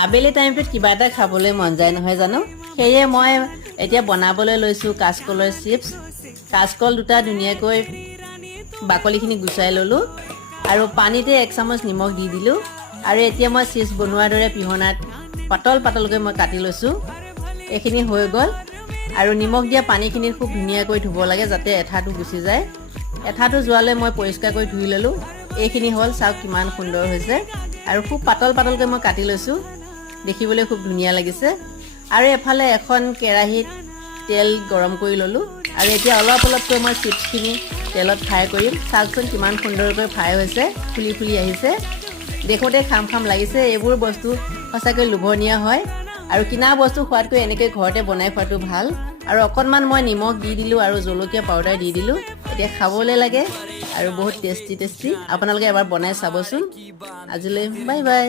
আবেলি টাইমটোত কিবা এটা খাবলৈ মন যায় নহয় জানো সেয়ে মই এতিয়া বনাবলৈ লৈছোঁ কাচকলৰ চিপছ কাচকল দুটা ধুনীয়াকৈ বাকলিখিনি গুচাই ল'লোঁ আৰু পানীতে 1 চামুচ নিমখ দি দিলোঁ আৰু এতিয়া মই চিপছ বনোৱাৰ দৰে পিহনাত পাতল পাতলকৈ মই কাটি লৈছোঁ এইখিনি হৈ গ'ল আৰু নিমখ দিয়া পানীখিনি খুব ধুনীয়াকৈ ধুব লাগে যাতে এঠাটো গুচি যায় এঠাটো যোৱালৈ মই পৰিষ্কাৰকৈ ধুই ল'লোঁ এইখিনি হ'ল চাওক কিমান সুন্দৰ হৈছে আৰু খুব পাতল পাতলকৈ মই কাটি লৈছোঁ দেখিবলৈ খুব ধুনীয়া লাগিছে আৰু এফালে এখন কেৰাহীত তেল গৰম কৰি ল'লোঁ আৰু এতিয়া অলপ অলপকৈ মই চিপছখিনি তেলত ফ্ৰাই কৰিম চাওকচোন কিমান সুন্দৰকৈ ফ্ৰাই হৈছে ফুলি ফুলি আহিছে দেখোঁতে খাম খাম লাগিছে এইবোৰ বস্তু সঁচাকৈ লোভনীয় হয় আৰু কিনা বস্তু খোৱাতকৈ এনেকৈ ঘৰতে বনাই খোৱাটো ভাল আৰু অকণমান মই নিমখ দি দিলোঁ আৰু জলকীয়া পাউডাৰ দি দিলোঁ এতিয়া খাবলৈ লাগে আৰু বহুত টেষ্টি আপোনালোকে এবাৰ বনাই চাবচোন আজিলৈ বাই বাই